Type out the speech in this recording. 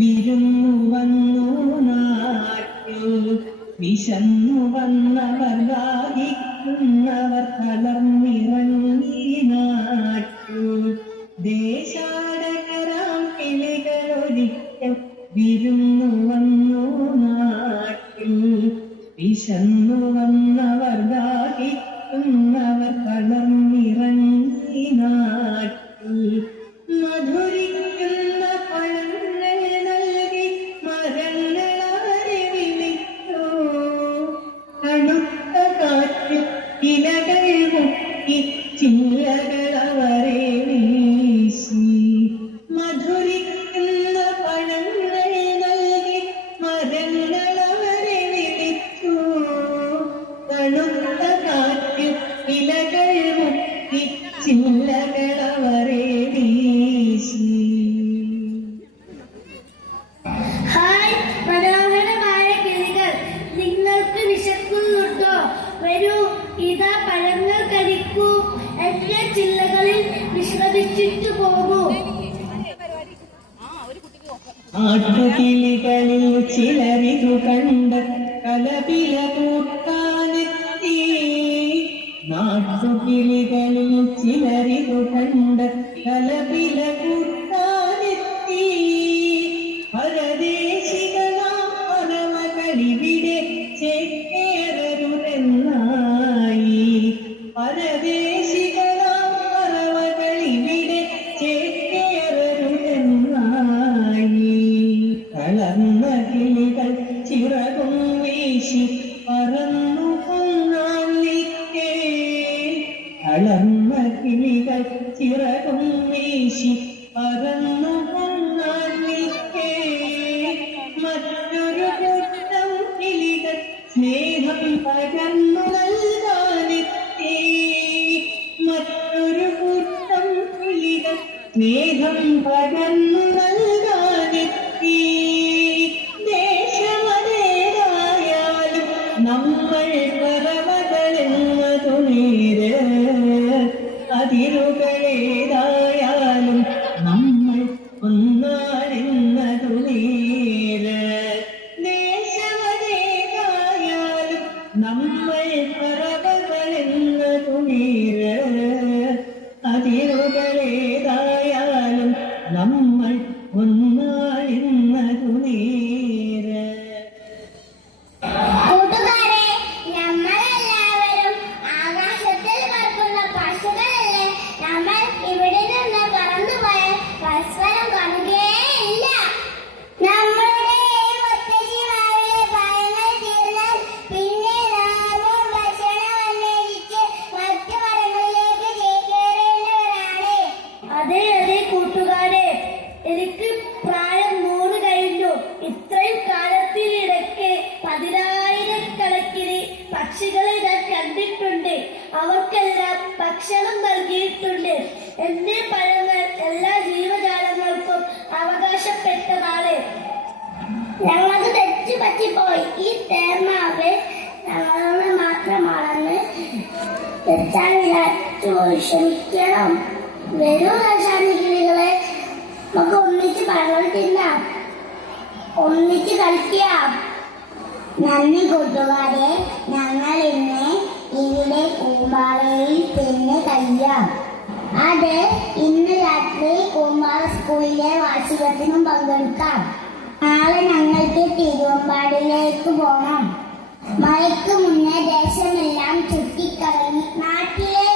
വിരുന്നു വന്നു നാട്ടിൽ വിശന്നു വന്നവർ ദാഹിക്കുന്നവർ തളർന്നിറങ്ങി നാട്ടിൽ ദേശാടകരാം കിളികളൊരിക്കൽ വിരുന്നു വന്നു നാട്ടിൽ വിശന്നു വന്നവർ ദാഹിക്കുന്നവർ തളർന്നിറങ്ങി നാട്ടിൽ മധുരിക്കുന്ന പഴങ്ങൾ നൽകി മരങ്ങളാരെ വിളിച്ചു തണുത്ത കാറ്റിൽ ഇലകൾ മുക്കി ചില്ലകളവരെ വീശി മധുരിക്കുന്ന പഴങ്ങൾ നൽകി മരങ്ങളവരെ വിളിച്ചു തണുത്ത കാറ്റിൽ ഇലകൾ മുക്കി ചില്ലകളവരെ വരൂ, ഇതാ പഴങ്ങൾ കഴിക്കൂ, എന്റെ ചില്ലകളിൽ വിശ്രമിച്ചിട്ടു പോകൂ. ആട്ടുകിളികളിൽ ചിലരിതു കണ്ട് കലപില കൂട്ടാനെത്തി നാട്ടുകിളികളിൽ ചിലരിതു കണ്ട് കലപില കൂട്ടാനെത്തി പരദേശികളാം പരമകളിവിടെ ചേക്കേറരുതെന്നായി പരദേശികളാം പരമകളിവിടെ ചേക്കേറരുതെന്നായി കളർന്ന കിളികൾ ചിറകും വീശി പറന്നു പൊങ്ങാനിക്കേ കളർന്ന കിളികൾ ചിറകും വീശി പറന്നു പൊങ്ങാനിക്കേ മറ്റൊരു കൂട്ടം കിളികൾ സ്നേഹം പകർന്നു നൽകാനെത്തി മറ്റൊരു കൂട്ടം കിളികൾ സ്നേഹം പകർന്നു നൽകാനെത്തി ദേശമതേതായാലും നമ്മൾ പറവകളെന്നതു നേര് അതിരുകളേതായാലും നമ്മൾ ഒന്നാണെന്നതു നേര് ദേശമതേതായാലും നമ്മൾ പറവകളെന്നതു നേര് അതിരുകളേതായാലും നമ്മൾ ഒന്നാണെന്നതു നേര്. കൂട്ടുകാരെ, നമ്മളെല്ലാവരും ആകാശത്തിൽ പറക്കുന്ന പക്ഷികളല്ലേ. നമ്മൾ ഇവിടെ നിന്ന് പറന്നുപോയാൽ പരസ്പരം കാണുകയില്ല. നമ്മളുടെ മുത്തശ്ശിമാരുടെ പഴങ്ങൾ തീർന്നാൽ പിന്നെ നാമും ഭക്ഷണം അന്വേഷിച്ച് മറ്റു മരങ്ങളിലേക്ക് ചേക്കേറേണ്ടവരാണ്. അതെ അതെ കൂട്ടുകാരെ, എനിക്ക് പ്രായം 100 കഴിഞ്ഞു. ഇത്രയും കാലത്തിനിടയ്ക്ക് 10,000-കണക്കിന് പക്ഷികളെ ഞാൻ കണ്ടിട്ടുണ്ട്. അവർക്കെല്ലാം ഭക്ഷണം നൽകിയിട്ടുണ്ട്. എന്റെ പഴങ്ങൾ എല്ലാ ജീവജാലങ്ങൾക്കും അവകാശപ്പെട്ടതാണ്. ഞങ്ങൾക്ക് തെറ്റു പറ്റിപ്പോയി. ഈ തേന്മാവ് ഞങ്ങളുടെ മാത്രമാണെന്ന് തെറ്റാൻ വിചാരിച്ചു. ക്ഷമിക്കണം. വരൂ ദേശാടകികളെ, നമുക്ക് ഒന്നിച്ച് പഴങ്ങൾ തിന്നാം, ഒന്നിച്ച് കളിക്കാം. നന്ദി കൂട്ടുകാരെ. ഞങ്ങൾ ഇന്ന് ഇവിടെ കൂമ്പാറയിൽ തന്നെ കഴിയാം. അത് ഇന്ന് രാത്രി കൂമ്പാറ സ്കൂളിലെ വാർഷികത്തിനും പങ്കെടുക്കാം. നാളെ ഞങ്ങൾക്ക് തിരുവമ്പാടിലേക്ക് പോകണം. മഴയ്ക്ക് മുന്നേ ദേശമെല്ലാം ചുറ്റിക്കറങ്ങി നാട്ടിലെ